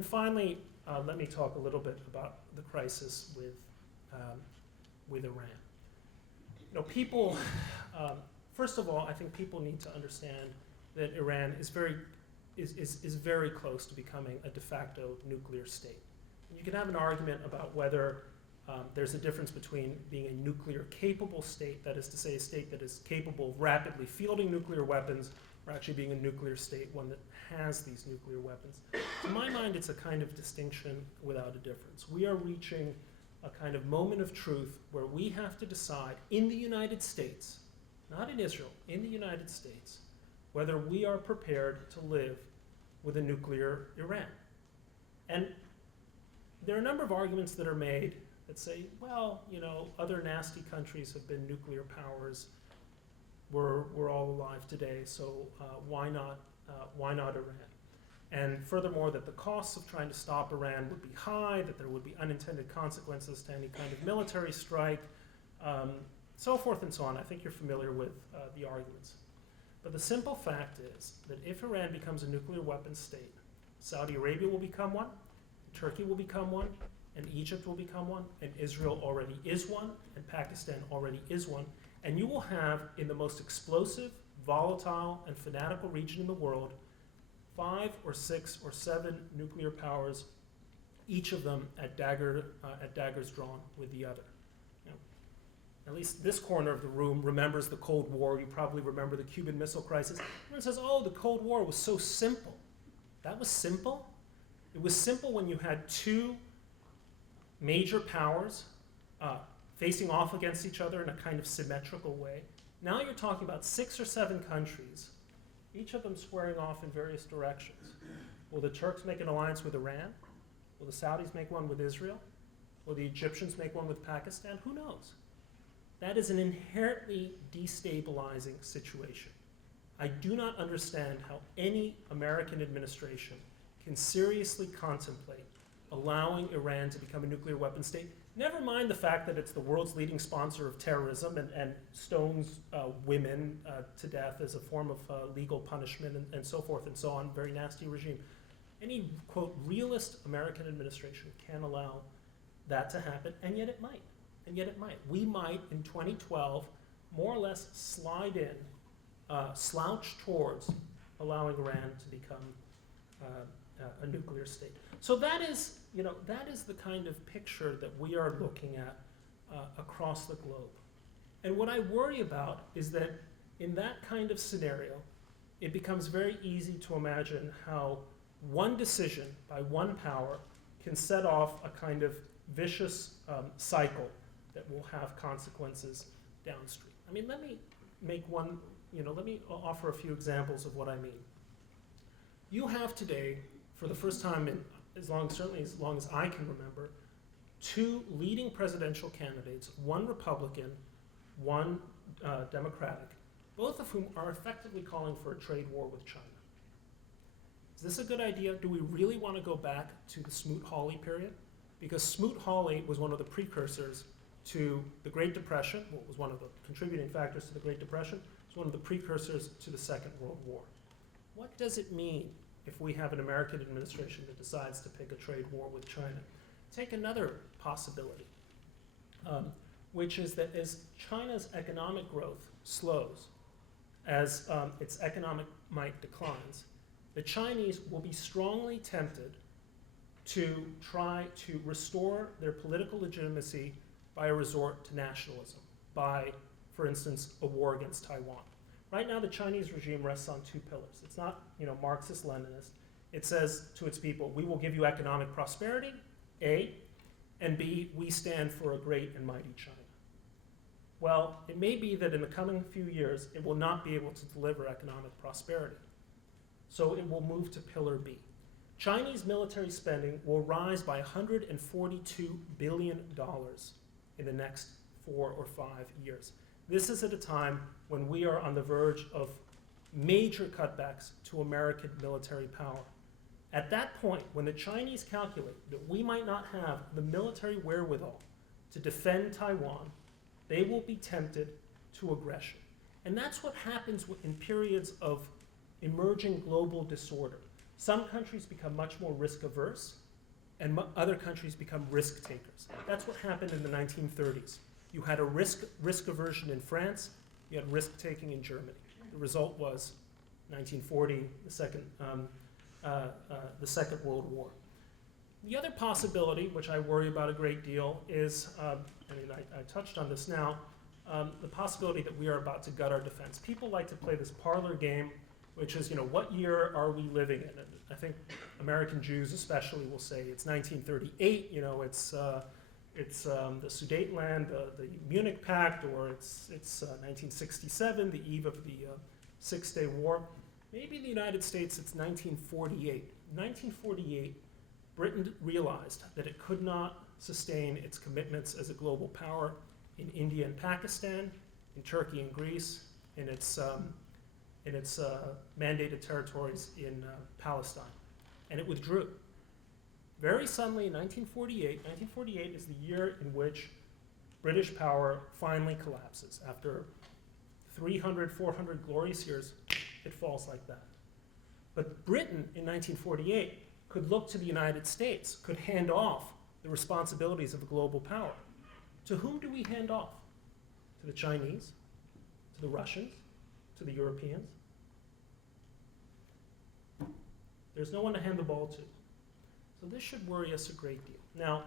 And finally, let me talk a little bit about the crisis with Iran. People, first of all, I think people need to understand that Iran is very close to becoming a de facto nuclear state. You can have an argument about whether there's a difference between being a nuclear capable state, that is to say a state that is capable of rapidly fielding nuclear weapons, or actually being a nuclear state, one that has these nuclear weapons. To my mind, it's a kind of distinction without a difference. We are reaching a kind of moment of truth where we have to decide in the United States, not in Israel, in the United States, whether we are prepared to live with a nuclear Iran. And there are a number of arguments that are made that say, well, other nasty countries have been nuclear powers. We're all alive today, so why not Iran? And furthermore, that the costs of trying to stop Iran would be high, that there would be unintended consequences to any kind of military strike, so forth and so on. I think you're familiar with the arguments. But the simple fact is that if Iran becomes a nuclear weapons state, Saudi Arabia will become one, Turkey will become one, and Egypt will become one, and Israel already is one, and Pakistan already is one. And you will have, in the most explosive, volatile, and fanatical region in the world, 5 or 6 or 7 nuclear powers, each of them at daggers drawn with the other. At least this corner of the room remembers the Cold War. You probably remember the Cuban Missile Crisis. Everyone says, oh, the Cold War was so simple. That was simple? It was simple when you had 2 major powers facing off against each other in a kind of symmetrical way. Now you're talking about 6 or 7 countries, each of them squaring off in various directions. Will the Turks make an alliance with Iran? Will the Saudis make one with Israel? Will the Egyptians make one with Pakistan? Who knows? That is an inherently destabilizing situation. I do not understand how any American administration can seriously contemplate allowing Iran to become a nuclear weapon state. Never mind the fact that it's the world's leading sponsor of terrorism and stones women to death as a form of legal punishment and so forth and so on, very nasty regime. Any, quote, realist American administration can allow that to happen, and yet it might. And yet it might. We might, in 2012, more or less slide in, slouch towards allowing Iran to become a nuclear state. So that is the kind of picture that we are looking at across the globe. And what I worry about is that in that kind of scenario, it becomes very easy to imagine how one decision by one power can set off a kind of vicious cycle that will have consequences downstream. I mean, let me offer a few examples of what I mean. You have today, for the first time in certainly as long as I can remember, 2 leading presidential candidates, one Republican, one Democratic, both of whom are effectively calling for a trade war with China. Is this a good idea? Do we really want to go back to the Smoot-Hawley period? Because Smoot-Hawley was one of the precursors to the Great Depression, well, was one of the contributing factors to the Great Depression, it was one of the precursors to the Second World War. What does it mean if we have an American administration that decides to pick a trade war with China? Take another possibility, which is that as China's economic growth slows, as its economic might declines, the Chinese will be strongly tempted to try to restore their political legitimacy by a resort to nationalism, by, for instance, a war against Taiwan. Right now, the Chinese regime rests on 2 pillars. It's not, Marxist-Leninist. It says to its people, we will give you economic prosperity, A, and B, we stand for a great and mighty China. Well, it may be that in the coming few years, it will not be able to deliver economic prosperity. So it will move to pillar B. Chinese military spending will rise by $142 billion in the next 4 or 5 years. This is at a time when we are on the verge of major cutbacks to American military power. At that point, when the Chinese calculate that we might not have the military wherewithal to defend Taiwan, they will be tempted to aggression. And that's what happens in periods of emerging global disorder. some countries become much more risk averse, and other countries become risk takers. That's what happened in the 1930s. You had a risk aversion in France, you had risk taking in Germany. The result was 1940, the Second World War. The other possibility, which I worry about a great deal, is, I touched on this now, the possibility that we are about to gut our defense. People like to play this parlor game, which is, what year are we living in? And I think American Jews especially will say it's 1938, it's the Sudetenland, the Munich Pact, or it's 1967, the eve of the Six-Day War. Maybe in the United States it's 1948. 1948, Britain realized that it could not sustain its commitments as a global power in India and Pakistan, in Turkey and Greece, in its mandated territories in Palestine, and it withdrew. Very suddenly in 1948, 1948 is the year in which British power finally collapses. After 300, 400 glorious years, it falls like that. But Britain in 1948 could look to the United States, could hand off the responsibilities of a global power. To whom do we hand off? To the Chinese? To the Russians? To the Europeans? There's no one to hand the ball to. So this should worry us a great deal. Now,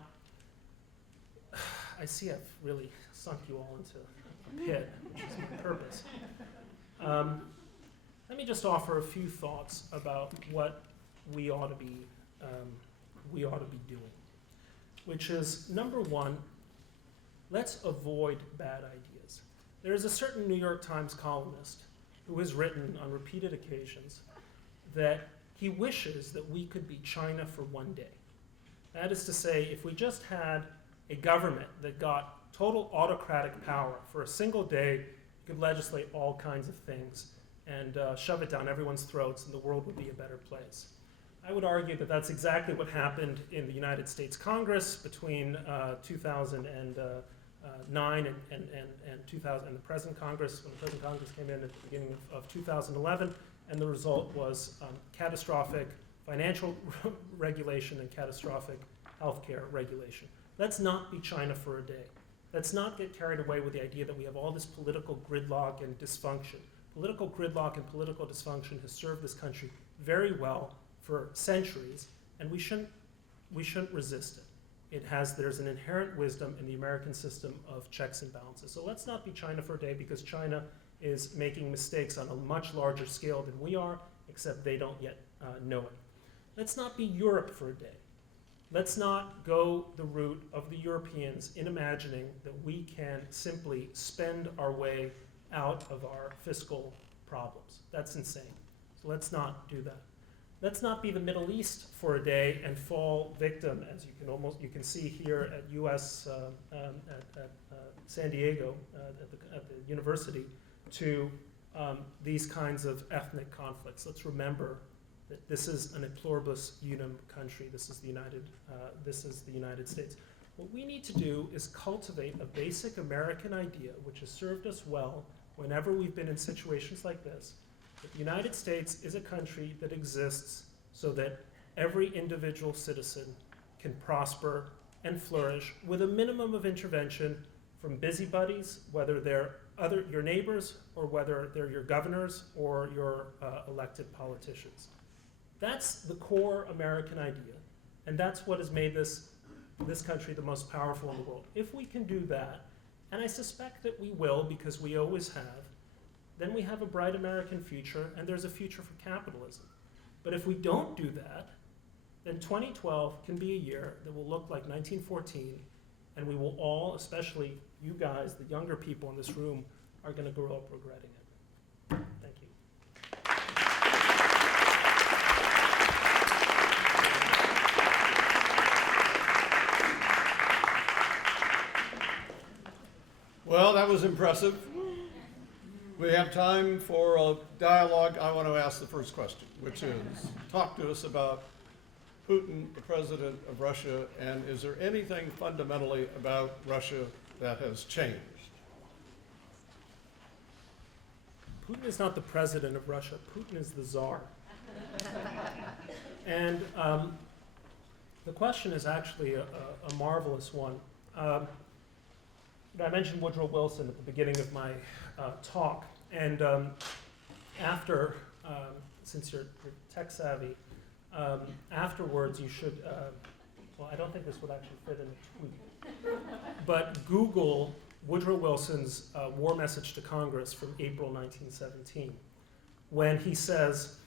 I see I've really sunk you all into a pit, which is my purpose. Let me just offer a few thoughts about what we ought to be doing, which is, number one, let's avoid bad ideas. There is a certain New York Times columnist who has written on repeated occasions that he wishes that we could be China for one day. That is to say, if we just had a government that got total autocratic power for a single day, you could legislate all kinds of things and shove it down everyone's throats, and the world would be a better place. I would argue that that's exactly what happened in the United States Congress between 2009 and 2000, and the present Congress, when the present Congress came in at the beginning of 2011, and the result was catastrophic financial regulation and catastrophic healthcare regulation. Let's not be China for a day. Let's not get carried away with the idea that we have all this political gridlock and dysfunction. Political gridlock and political dysfunction has served this country very well for centuries, and we shouldn't resist it. There's an inherent wisdom in the American system of checks and balances. So let's not be China for a day, because China is making mistakes on a much larger scale than we are, except they don't yet know it. Let's not be Europe for a day. Let's not go the route of the Europeans in imagining that we can simply spend our way out of our fiscal problems. That's insane. So let's not do that. Let's not be the Middle East for a day and fall victim, as you can see here at San Diego, at the university, to these kinds of ethnic conflicts. Let's remember that this is an e pluribus unum country. This is the United States. What we need to do is cultivate a basic American idea, which has served us well whenever we've been in situations like this, that the United States is a country that exists so that every individual citizen can prosper and flourish with a minimum of intervention from busybodies, whether they're your neighbors or whether they're your governors or your elected politicians. That's the core American idea, and that's what has made this country the most powerful in the world. If we can do that, and I suspect that we will because we always have, then we have a bright American future, and there's a future for capitalism. But if we don't do that, then 2012 can be a year that will look like 1914, and we will all, especially you guys, the younger people in this room, are going to grow up regretting it. Thank you. Well, that was impressive. We have time for a dialogue. I want to ask the first question, which is, talk to us about Putin, the president of Russia, and is there anything fundamentally about Russia that has changed? Putin is not the president of Russia. Putin is the czar. And the question is actually a marvelous one. I mentioned Woodrow Wilson at the beginning of my talk, and after, since you're tech savvy, afterwards you should, well, I don't think this would actually fit in a tweet, but Google Woodrow Wilson's war message to Congress from April 1917, when he says,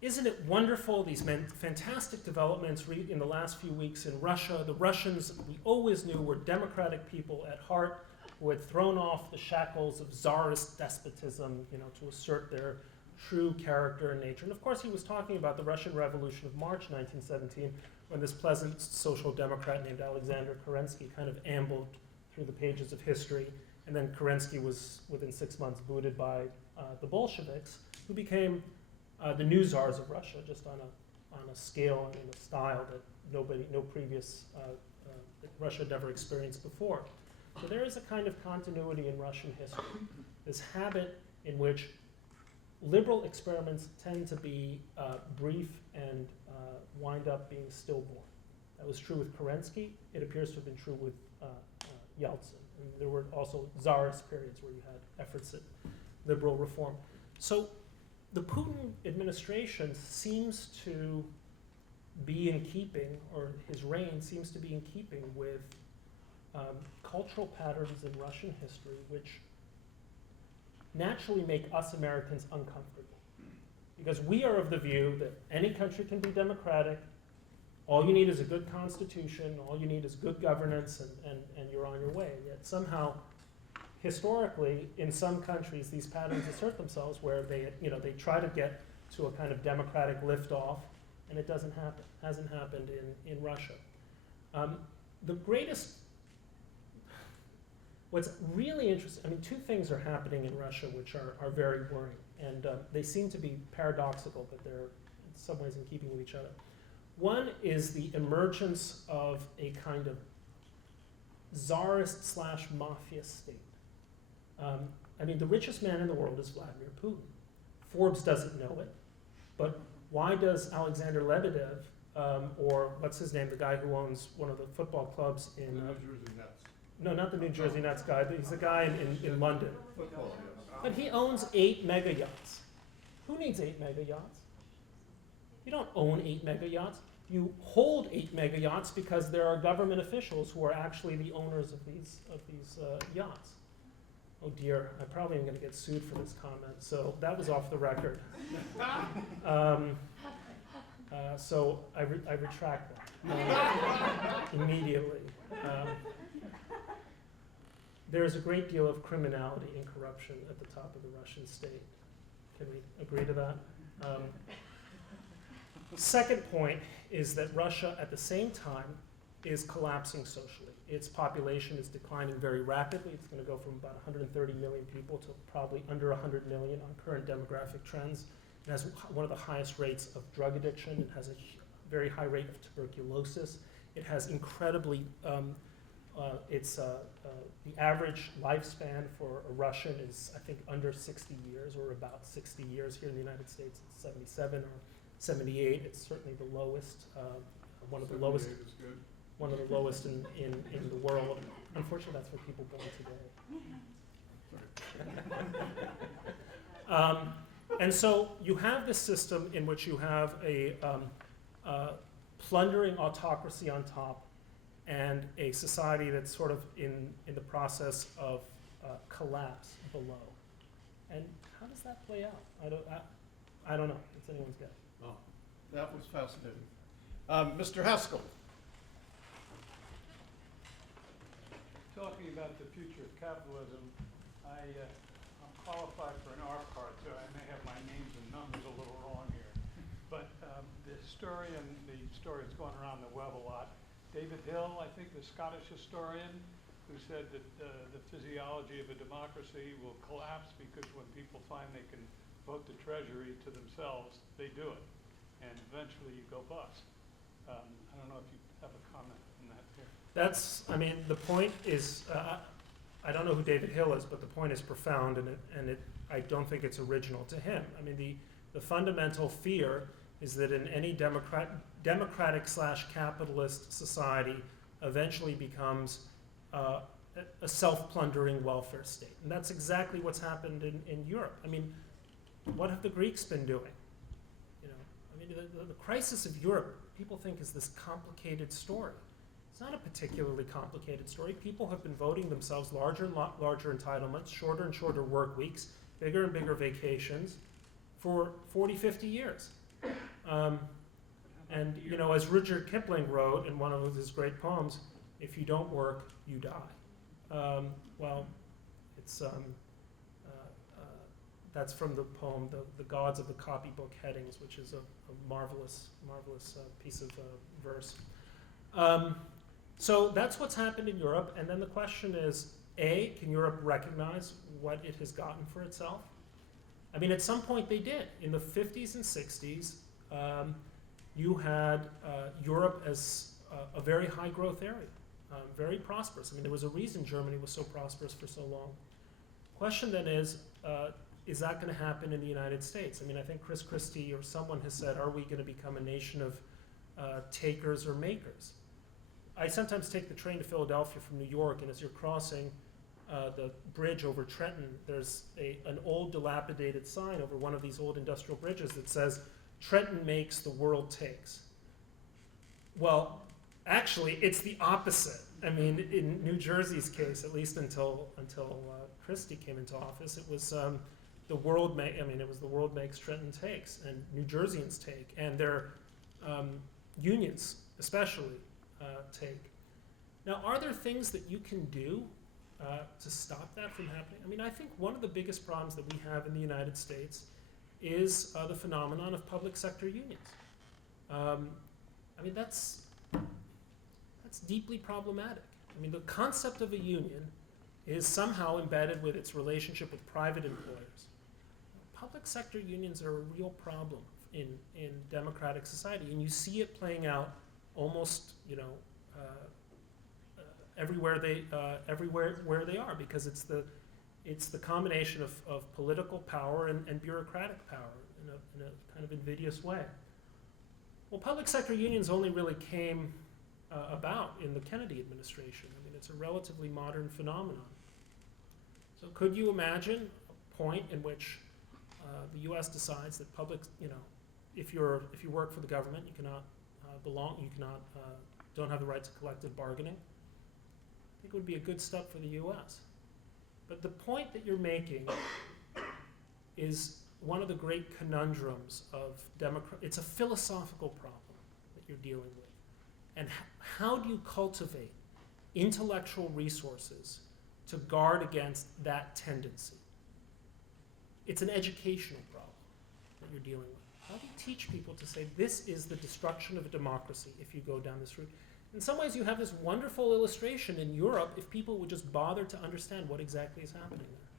"Isn't it wonderful, these fantastic developments in the last few weeks in Russia? The Russians, we always knew, were democratic people at heart who had thrown off the shackles of czarist despotism, to assert their true character and nature." And of course, he was talking about the Russian Revolution of March 1917, when this pleasant social democrat named Alexander Kerensky kind of ambled through the pages of history. And then Kerensky was, within 6 months, booted by the Bolsheviks, who became the new czars of Russia, just on a scale and in a style that no previous that Russia had never experienced before. So there is a kind of continuity in Russian history, this habit in which liberal experiments tend to be brief and wind up being stillborn. That was true with Kerensky. It appears to have been true with Yeltsin. And there were also czarist periods where you had efforts at liberal reform. So the Putin administration seems to be in keeping, or his reign seems to be in keeping with cultural patterns in Russian history which naturally make us Americans uncomfortable. Because we are of the view that any country can be democratic, all you need is a good constitution, all you need is good governance, and you're on your way. Yet somehow, historically, in some countries, these patterns assert themselves where they try to get to a kind of democratic liftoff, and it doesn't happen. Hasn't happened in Russia. What's really interesting, two things are happening in Russia which are very worrying, and they seem to be paradoxical, but they're in some ways in keeping with each other. One is the emergence of a kind of czarist/mafia state. The richest man in the world is Vladimir Putin. Forbes doesn't know it, but why does Alexander Lebedev, or what's his name, the guy who owns one of the football clubs in... New Jersey Nets. No, not the New Jersey Nets guy, but he's a guy in London. Football, yes. But he owns 8 mega yachts. Who needs 8 mega yachts? You don't own 8 mega yachts. You hold 8 mega yachts because there are government officials who are actually the owners of these yachts. Oh dear, I probably am going to get sued for this comment, so that was off the record. So I retract that immediately. There's a great deal of criminality and corruption at the top of the Russian state. Can we agree to that? Second point is that Russia, at the same time, is collapsing socially. Its population is declining very rapidly. It's going to go from about 130 million people to probably under 100 million on current demographic trends. It has one of the highest rates of drug addiction. It has a very high rate of tuberculosis. It has incredibly, the average lifespan for a Russian is, I think, under 60 years, or about 60 years. Here in the United States, it's 77 or 78. It's certainly the lowest, one of the lowest. Is good. One of the lowest in the world. Unfortunately, that's for people born today. And so you have this system in which you have a plundering autocracy on top and a society that's sort of in the process of collapse below. And how does that play out? I don't know. It's anyone's guess. Oh, that was fascinating. Mr. Haskell. Talking about the future of capitalism, I'm qualified for an R card, so I may have my names and numbers a little wrong here. But the story that's going around the web a lot, David Hill, I think the Scottish historian, who said that the physiology of a democracy will collapse because when people find they can vote the treasury to themselves, they do it. And eventually you go bust. I don't know if you have a comment on that here. The point is, I don't know who David Hill is, but the point is profound, and I don't think it's original to him. The fundamental fear is that in any democratic/capitalist society eventually becomes a self-plundering welfare state. And that's exactly what's happened in Europe. I mean, what have the Greeks been doing? You know, I mean, the crisis of Europe, people think is this complicated story. It's not a particularly complicated story. People have been voting themselves larger and larger entitlements, shorter and shorter work weeks, bigger and bigger vacations for 40, 50 years. And you know, as Rudyard Kipling wrote in one of his great poems, if you don't work, you die. Well, it's that's from the poem "The Gods of the Copybook Headings," which is a marvelous piece of verse. So that's what's happened in Europe, and then the question is: A, can Europe recognize what it has gotten for itself? I mean, at some point they did. In the 50s and 60s, you had Europe as a very high growth area, very prosperous. I mean, there was a reason Germany was so prosperous for so long. Question then is that going to happen in the United States? I mean, I think Chris Christie or someone has said, are we going to become a nation of takers or makers? I sometimes take the train to Philadelphia from New York, and as you're crossing the bridge over Trenton, there's an old dilapidated sign over one of these old industrial bridges that says, Trenton makes, the world takes. Well, actually, it's the opposite. I mean, in New Jersey's case, at least until Christie came into office, it was the world makes, Trenton takes, and New Jerseyans take, and their unions especially take. Now, are there things that you can do to stop that from happening? I mean, I think one of the biggest problems that we have in the United States is the phenomenon of public sector unions. I mean, that's deeply problematic. I mean, the concept of a union is somehow embedded with its relationship with private employers. Public sector unions are a real problem in democratic society, and you see it playing out almost, you know, everywhere where they are, because it's the combination of political power and bureaucratic power in a kind of invidious way. Well, public sector unions only really came about in the Kennedy administration. I mean, it's a relatively modern phenomenon. So could you imagine a point in which the U.S. decides that if you work for the government, you cannot don't have the right to collective bargaining? I think it would be a good step for the U.S. But the point that you're making is one of the great conundrums of it's a philosophical problem that you're dealing with. And how do you cultivate intellectual resources to guard against that tendency? It's an educational problem that you're dealing with. How do you teach people to say this is the destruction of a democracy if you go down this route? In some ways, you have this wonderful illustration in Europe if people would just bother to understand what exactly is happening there.